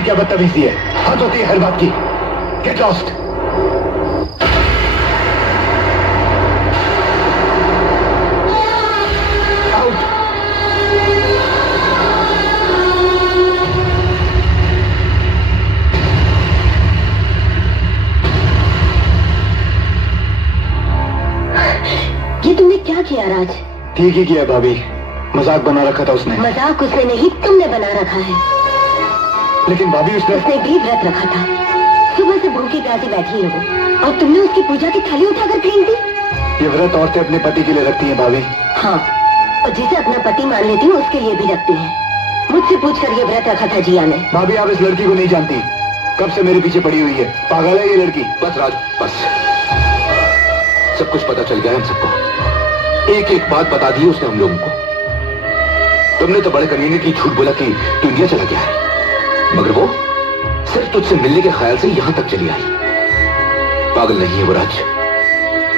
ये क्या बदतमीजी है? हद होती है हर बात की। Get lost. आउट। ये तुमने क्या किया राज? ठीक ही किया भाभी, मजाक बना रखा था उसने। मजाक उसने नहीं, तुमने बना रखा है। लेकिन भाभी उसने भी व्रत रखा था। सुबह से भूखी प्यासी बैठी है वो, और तुमने उसकी पूजा की थाली उठाकर फेंक दी। ये व्रत औरतें अपने पति के लिए रखती हैं भाभी। हाँ, और जिसे अपना पति मान लेती हूँ उसके लिए भी रखती है। मुझसे पूछकर ये व्रत रखा था जिया ने। भाभी आप इस लड़की को नहीं जानती, कब से मेरे पीछे पड़ी हुई है। पागल है ये लड़की। बस राज, बस। सब कुछ पता चल गया है हम सबको। एक एक बात बता दी उसने हम लोगों को। तुमने तो बड़े कमीने की झूठ बोला कि तू इंडिया चला गया है, मगर वो सिर्फ तुझसे मिलने के ख्याल से यहां तक चली आई। पागल नहीं है वो राज,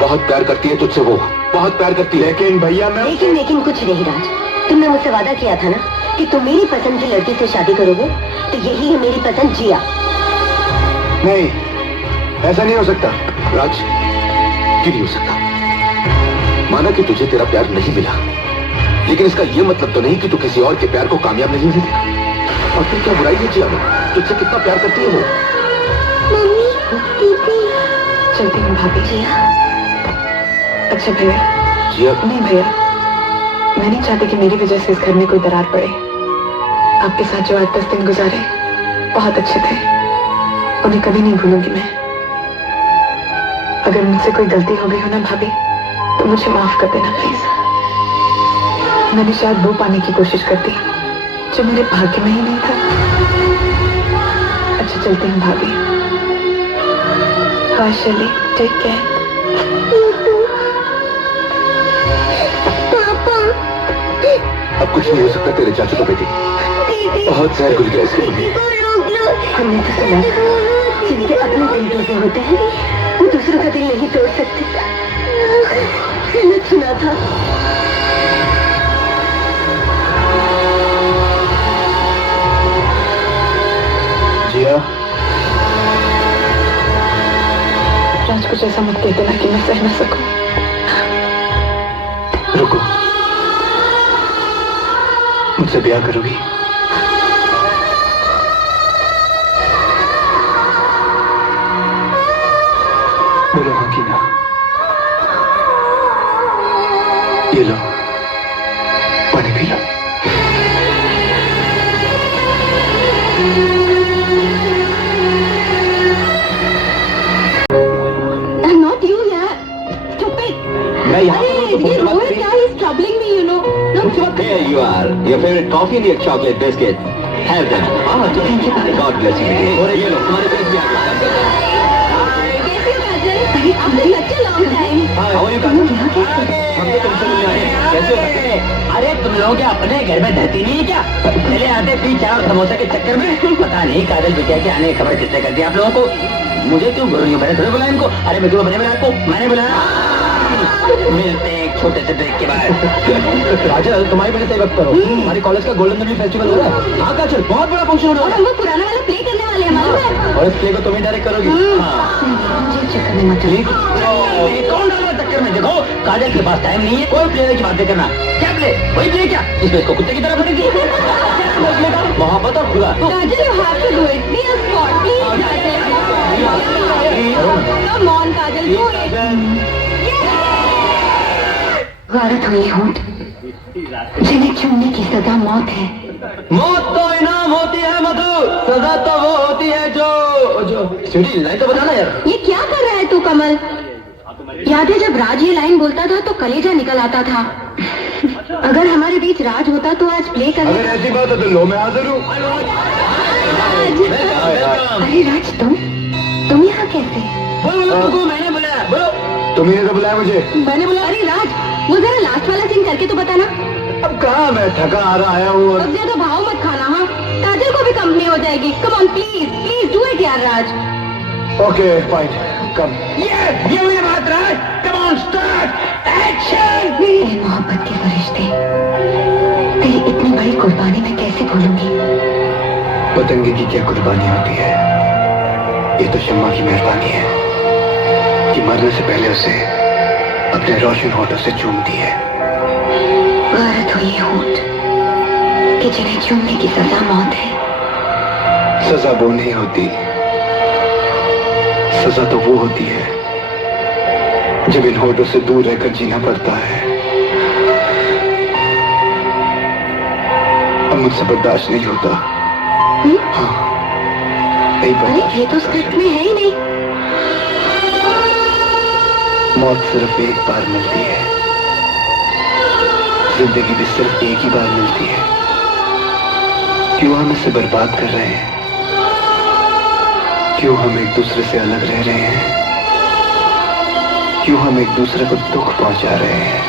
बहुत प्यार करती है तुझसे, वो बहुत प्यार करती है। लेकिन भैया मैं लेकिन कुछ नहीं राज, तुमने मुझसे वादा किया था ना कि तुम मेरी पसंद की लड़की से शादी करोगे, तो यही है मेरी पसंद जिया। नहीं, ऐसा नहीं हो सकता। राज, क्यों नहीं हो सकता? माना कि तुझे तेरा प्यार नहीं मिला, लेकिन इसका यह मतलब तो नहीं कि तू किसी और के प्यार को कामयाब नहीं होने देगा। और फिर क्या बुराई है जिया में? तुझसे कितना प्यार करती है वो। मम्मी, दीदी। चलती हूँ भाभी। जिया। अच्छा भैया। जिया। नहीं भैया, मैं नहीं चाहती कि मेरी वजह से इस घर में कोई दरार पड़े। आपके साथ जो 8-10 दिन गुजारे बहुत अच्छे थे, उन्हें कभी नहीं भूलूंगी मैं। अगर मुझसे कोई गलती हो गई हो ना भाभी, तो मुझे माफ कर देना प्लीज। मैंने शायद वो पाने की कोशिश करती जो मेरे भाग्य में ही नहीं था। अच्छा चलती हूँ भाभी। बाय शैली, टेक केयर। अब कुछ नहीं हो सकता तेरे चाचू को बेटी, बहुत जहर घुल गया इसके। हमने तो सुना जिनके अपने दिल टूटे होते हैं वो दूसरों का दिल नहीं तोड़ सकते। मैंने सुना था। जिया, राज कुछ ऐसा मत कह देना कि मैं सह न सकूं। रुको, मुझसे ब्याह करोगी? बोलो हाँ कि ना। ये लो, पानी P low. Not you, yeah. Stupid. मैं यहाँ troubling me, you know. No. Here you are, your favorite coffee and your chocolate biscuit. Have them. God bless you. ये लो, तुम्हारे पेट में आ गया। अरे तुम लोग क्या अपने घर में धरती नहीं है क्या? चले आते 3-4 समोसे के चक्कर में पता नहीं काजल बिटिया के आने की खबर किसने कर दी आप लोगों को। मुझे क्यों बुरा नहीं, मैंने थोड़ा बुलाया इनको। अरे मैं क्यों मैंने बुलाया आपको? मैंने बुलाया। मिलते हैं एक छोटे से ब्रेक के बाद। काजल, तुम्हारी वजह से वक्त करो। हमारी कॉलेज का गोल्डन जुबली फेस्टिवल हो रहा है। हाँ काजल, बहुत बड़ा फंक्शन हो रहा है। हम वो पुराना वाला प्ले करने वाले हैं हमारे। और इस प्ले को तुम ही डायरेक्ट करोगी। चक्कर में मत ठीक। कौन डाला चक्कर में? देखो काजल के पास टाइम नहीं है कोई प्ले की बातें करना। क्या प्ले? वही प्ले क्या इसमें इसको कुत्ते की तरह फटेगी? मोहब्बत और खुदा। Kaजal, you have to do it. Be a sport, please, Kaजal. Come on, Kaजल, do it. गलत हुई होंठ, जिन्हें चुनने की सजा मौत है। मौत तो इनाम होती है मधु, सजा तो वो होती है जो स्वीटी लाइन तो बताना यार। ये क्या कर रहा है तू कमल? याद है जब राज ये लाइन बोलता था तो कलेजा निकल आता था। अगर हमारे बीच राज होता तो आज प्ले कर। अगर ऐसी बात है तो लो, मैं हाजिर हूँ। अरे राज, तुम यहाँ कैसे? बोलो मैंने बुलाया। बोलो तुम्ही ने तो बुलाया मुझे। मैंने बोला। अरे राज, वो जरा लास्ट वाला सीन करके तो बताना। अब कहाँ, मैं थका आ रहा आया हूँ। अब ज्यादा भाव मत खाना। हाँ, काजल को भी कंपनी हो जाएगी। Come on please, please do it यार राज। Okay fine, come. ये मेरी बात Raj. Come on start action. मेरे मोहब्बत के फरिश्ते, तेरी इतनी बड़ी कुर्बानी मैं कैसे भूलूंगी? पतंगे की क्या कुर्बानी होती है, ये तो शम्मा की मेहरबानी है कि मरने से पहले उसे अपने रोशन होठों से चूमती है। गलत हुई है होठ कि जिन्हें चूमने की सजा मौत है। सजा वो नहीं होती, सजा तो वो होती है जब इन होठों से दूर रहकर जीना पड़ता है। अब मुझसे बर्दाश्त नहीं होता। हाँ, नहीं अरे बर्दाश्त ये तो होता। स्क्रिप्ट में है ही नहीं। मौत सिर्फ एक बार मिलती है, जिंदगी भी सिर्फ एक ही बार मिलती है। क्यों हम इसे बर्बाद कर रहे हैं? क्यों हम एक दूसरे से अलग रह रहे हैं? क्यों हम एक दूसरे को दुख पहुंचा रहे हैं?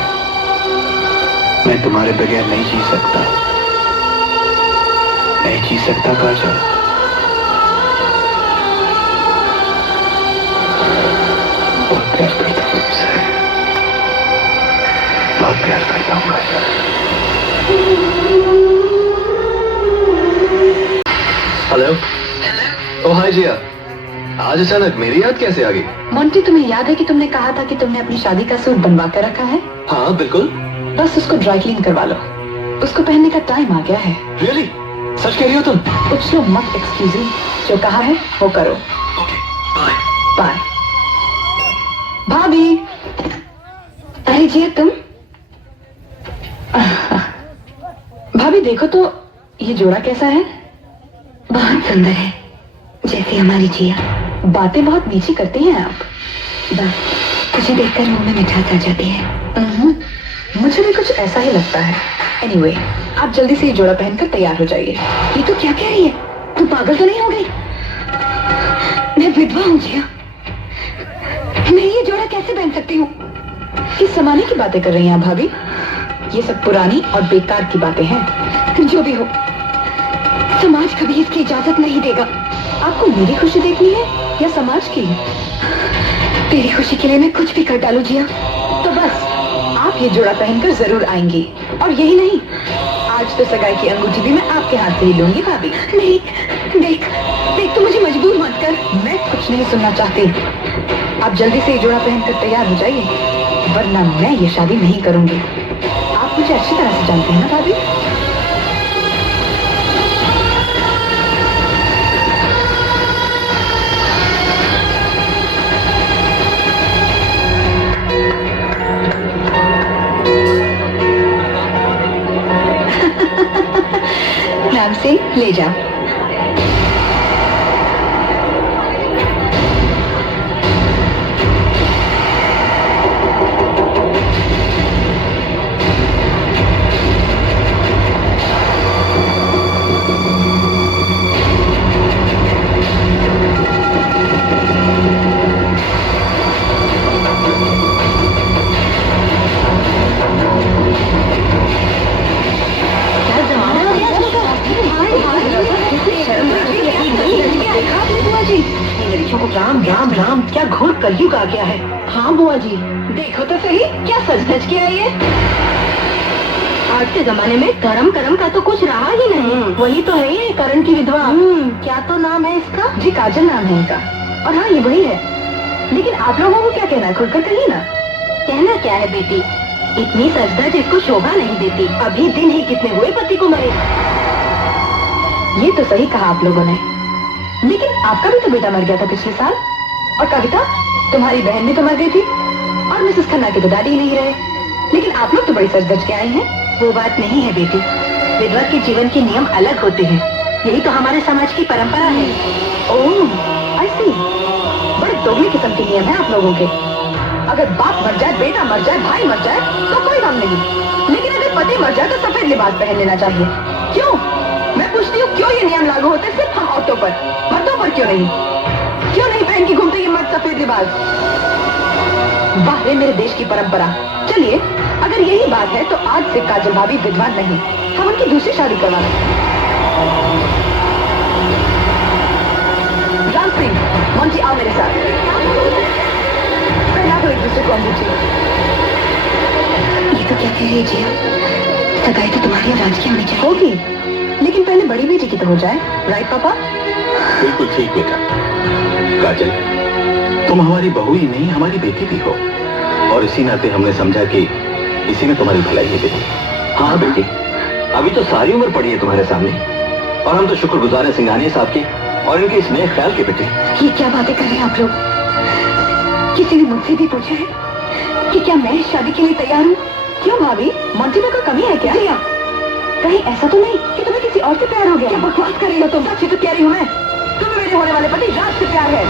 मैं तुम्हारे बगैर नहीं जी सकता, नहीं जी सकता काजल। बहुत प्यार करता हूँ तुमसे, बहुत प्यार करता हूँ काजल। हेलो। ओ हाय जिया, आज अचानक मेरी याद कैसे आ गई? मोंटी, तुम्हें याद है कि तुमने कहा था कि तुमने अपनी शादी का सूट बनवा कर रखा है? हाँ बिल्कुल। बस उसको ड्राई क्लीन करवा लो, उसको पहनने का टाइम आ गया है। रियली? सच कह रही हो तुम? कुछ लो मत, एक्सक्यूज मी, जो कहा है वो करो। Okay, bye. बाय। भाभी। अरे जिया तुम, भाभी देखो तो ये जोड़ा कैसा है? बहुत सुंदर है, जैसे हमारी जिया। बातें बहुत नीची करती हैं आप। बस तुझे देखकर मुंह में मिठास आ जाती है। मुझे भी कुछ ऐसा ही लगता है। एनीवे, आप जल्दी से ये जोड़ा पहनकर तैयार हो जाइए। ये तो क्या कह रही है? तू पागल तो नहीं हो गई? मैं विधवा हूँ जिया, मैं ये जोड़ा कैसे पहन सकती हूँ? किस जमाने की बातें कर रही हैं आप भाभी? ये सब पुरानी और बेकार की बातें हैं। जो भी हो, समाज कभी इसकी इजाजत नहीं देगा। आपको मेरी खुशी देखनी है या समाज की? तेरी खुशी के लिए मैं कुछ भी कर डालूं जिया। तो बस आप ये जोड़ा पहनकर जरूर आएंगी। और यही नहीं, आज तो सगाई की अंगूठी भी मैं आपके हाथ से ही लूंगी भाभी। नहीं, देख देख, तू मुझे मजबूर मत कर। मैं कुछ नहीं सुनना चाहती। आप जल्दी से ये जोड़ा पहनकर तैयार हो जाइए, वरना मैं ये शादी नहीं करूंगी। आप मुझे अच्छी तरह से जानते हैं ना भाभी? राम सिंह, ले जा। राम राम राम, क्या घोर कलयुग आ गया है। हाँ बुआ जी, देखो तो सही, क्या सज धज के आई है। आज के जमाने में धर्म कर्म का तो कुछ रहा ही नहीं। वही तो है ये करण की विधवा। क्या तो नाम है इसका? जी काजल नाम है इनका। और हाँ, ये वही है। लेकिन आप लोगों को क्या कहना है, खुलकर कहिए ना। कहना क्या है बेटी, इतनी सजधज इसको शोभा नहीं देती। अभी दिन ही कितने हुए पति को मरे। ये तो सही कहा आप लोगों ने, लेकिन आपका भी तो बेटा मर गया था पिछले साल। और कविता, तुम्हारी बहन भी तो मर गई थी। और मिसेस खन्ना के तो डैडी ही नहीं रहे। लेकिन आप लोग तो बड़ी सज धज के आए हैं। वो बात नहीं है बेटी, विधवा के जीवन के नियम अलग होते हैं। यही तो हमारे समाज की परंपरा है। ओह, आई सी। बड़े दोगले किस्म के नियम हैं आप लोगों के। अगर बाप मर जाए, बेटा मर जाए, भाई मर जाए तो कोई गम नहीं, लेकिन अगर पति मर जाए तो सफेद लिबास पहन लेना चाहिए। क्यों? मैं पूछती हूँ, क्यों ये नियम लागू होते सिर्फ हम औरतों पर, मर्दों पर क्यों नहीं? क्यों नहीं पहन के घूमते ये मर्द सफेद लिबास? वाह रे मेरे देश की परंपरा। चलिए, अगर यही बात है तो आज से काजल भाभी विधवा नहीं, हम उनकी दूसरी शादी करवा दें। राम सिंह, मोंटी आओ मेरे साथ। पहना दो एक दूसरे को अंगूठी। ये तो क्या कह रही है जिया? सगाई तो तुम्हारी और राज की होनी चाहिए। होगी, लेकिन पहले बड़ी बेटी की तो हो जाए, राइट पापा? बिल्कुल ठीक बेटा। काजल, तुम हमारी बहू ही नहीं हमारी बेटी भी हो, और इसी नाते हमने समझा कि इसी में तुम्हारी भलाई है बेटी। हाँ बेटी, अभी तो सारी उम्र पड़ी है तुम्हारे सामने, और हम तो शुक्रगुजार हैं सिंघानिया साहब के और इनके इस नए ख्याल के बेटे। ये क्या बातें कर रहे हैं आप लोग? किसी ने मुझसे भी पूछा है कि क्या मैं शादी के लिए तैयार हूँ? क्यों भाभी, मोंटी में कोई कमी है क्या? भैया, कहीं ऐसा तो नहीं कि तुम्हें किसी और से प्यार हो गया? क्या बकवास कर रही हो तुम? सच्ची तो कह रही हूँ मैं, तुम्हें मेरे होने वाले पति राज से प्यार है।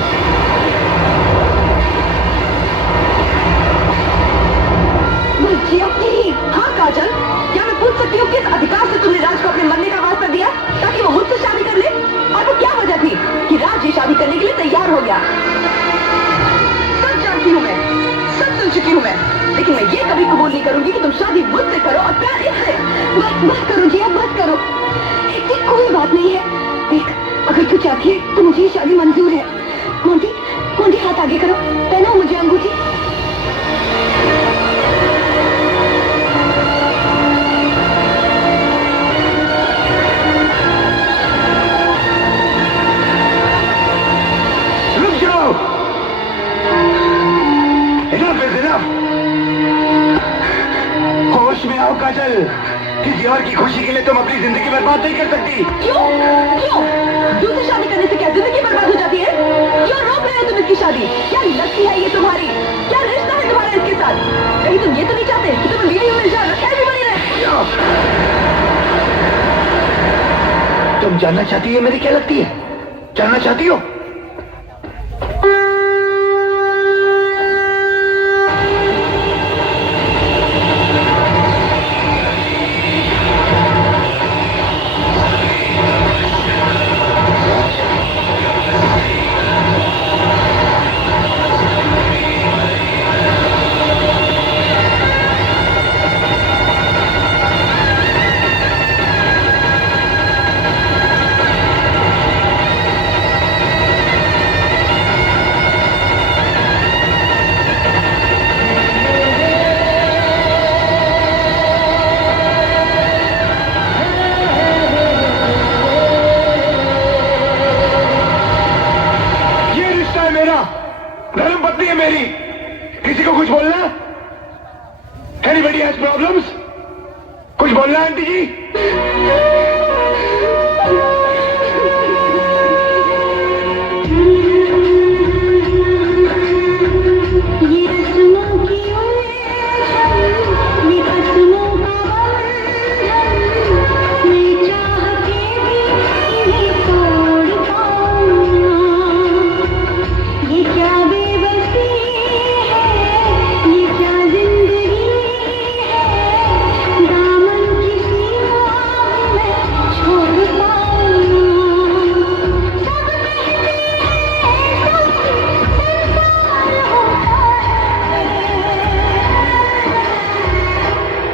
जिया प्लीज। हाँ काजल, क्या मैं पूछ सकती हूँ किस अधिकार से तुमने राज को अपने मरने का वास्ता दिया ताकि वो मुझसे शादी कर ले? और वो क्या वजह थी कि राज ये शादी करने के लिए तैयार हो गया? सब जानती हूँ मैं, सब सुन चुकी हूँ मैं, लेकिन मैं ये कभी कबूल नहीं करूंगी कि तुम शादी मुझसे करो और प्यार इससे। बस करो जिया, बस करो। ये कोई बात नहीं है। देख, अगर तू चाहती है तो मुझे ये शादी मंजूर है। मोंटी, मोंटी हाथ आगे करो, पहनाओ मुझे अंगूठी। रुक जाओ। होश में आओ काजल, किसी और की खुशी के लिए तुम अपनी जिंदगी बर्बाद नहीं कर सकती। क्यों? क्यों? दूसरी शादी करने से क्या जिंदगी बर्बाद हो जाती है? क्यों रोक रहे हो तुम इसकी शादी? क्या लगती है ये तुम्हारी? क्या रिश्ता है तुम्हारा इसके साथ? कहीं तुम ये तो नहीं चाहते कि तुम बीवी मिल जाए, कैसे बनी रहे? तुम जानना चाहती है मेरी क्या लगती है? जानना चाहती हो? धर्मपत्नी है मेरी, किसी को कुछ बोलना? Anybody has problems? कुछ बोलना आंटी जी?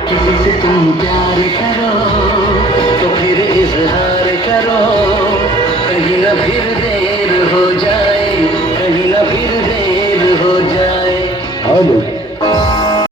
किसी से तुम प्यार करो तो फिर इजहार करो, कहीं न फिर देर हो जाए, कहीं न फिर देर हो जाए। हाँ बोल।